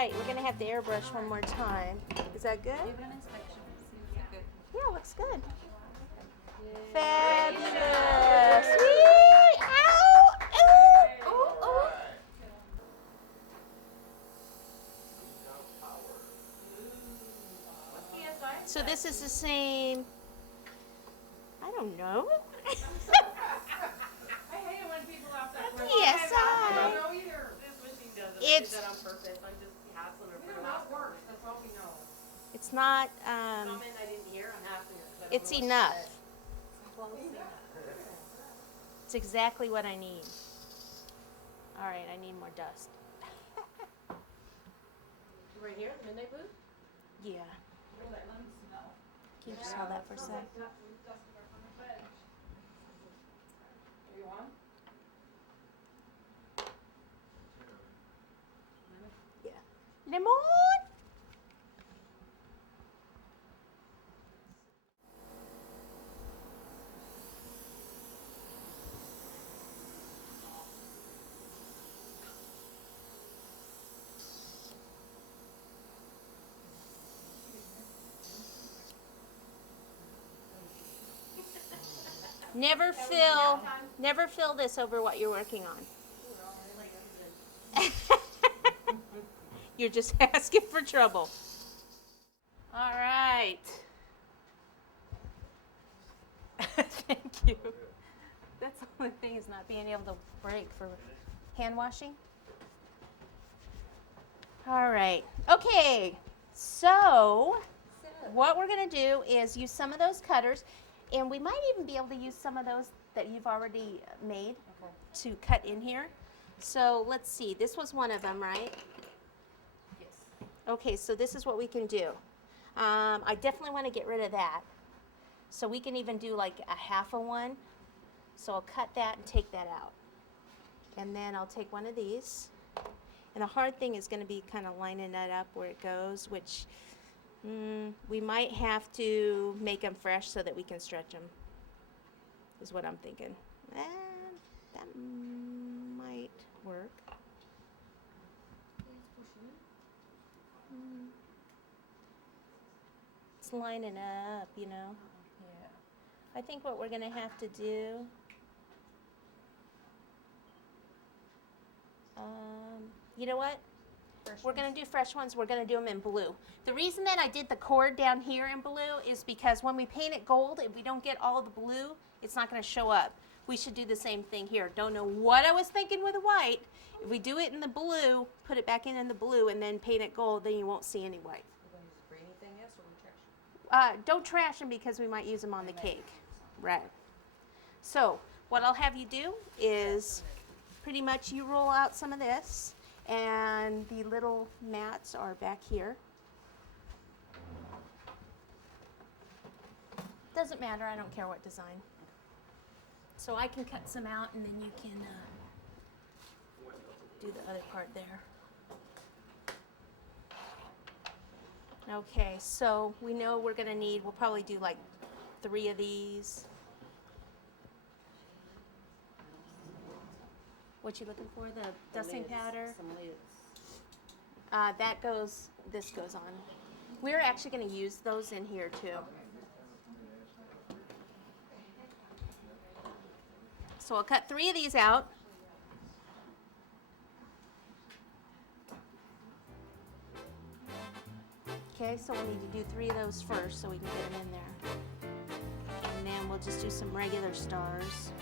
right, we're gonna have to airbrush one more time. Is that good? Give it an inspection. See if it's good. Yeah, looks good. Fabulous. Whee! Ow! Ooh! Ooh! Ooh! So this is the same. I don't know. I hate it when people ask that question. PSI. I don't know either. This machine does it. It's- I did that on purpose. I'm just hassling her. We don't know it works. That's all we know. It's not. Comment I didn't hear. I'm hassling her. 'Cause I don't It's know what she enough. said. Close enough. It's exactly what I need. All right, I need more dust. Right here, the midnight booth? Yeah. Can you just hold that for a sec? You want? Yeah. Lemon. Never fill this over what you're working on. You're just asking for trouble. All right. Thank you. That's the only thing is not being able to break for hand washing. All right. Okay. So what we're going to do is use some of those cutters, and we might even be able to use some of those that you've already made to cut in here. So let's see. This was one of them, right? Yes. Okay, so this is what we can do. I definitely want to get rid of that. So we can even do like a half of one. So I'll cut that and take that out. And then I'll take one of these. And the hard thing is going to be kind of lining that up where it goes, which we might have to make them fresh so that we can stretch them, is what I'm thinking. And that might work. It's lining up, you know. Yeah. I think what we're going to have to do, you know what? We're going to do fresh ones. We're going to do them in blue. The reason that I did the cord down here in blue is because when we paint it gold, if we don't get all the blue, it's not going to show up. We should do the same thing here. Don't know what I was thinking with the white. If we do it in the blue, put it back in the blue, and then paint it gold, then you won't see any white. We're going to use a grainy thing, yes, or we trash it? Don't trash them because we might use them on the cake. Right. So what I'll have you do is pretty much you roll out some of this, and the little mats are back here. Doesn't matter, I don't care what design. So I can cut some out and then you can do the other part there. Okay, so we know we're gonna need, we'll probably do like 3 of these. What you looking for? The dusting powder? Some lids. That goes, this goes on. We're actually going to use those in here too. So I'll cut 3 of these out. Okay, so we'll need to do 3 of those first so we can get them in there. And then we'll just do some regular stars.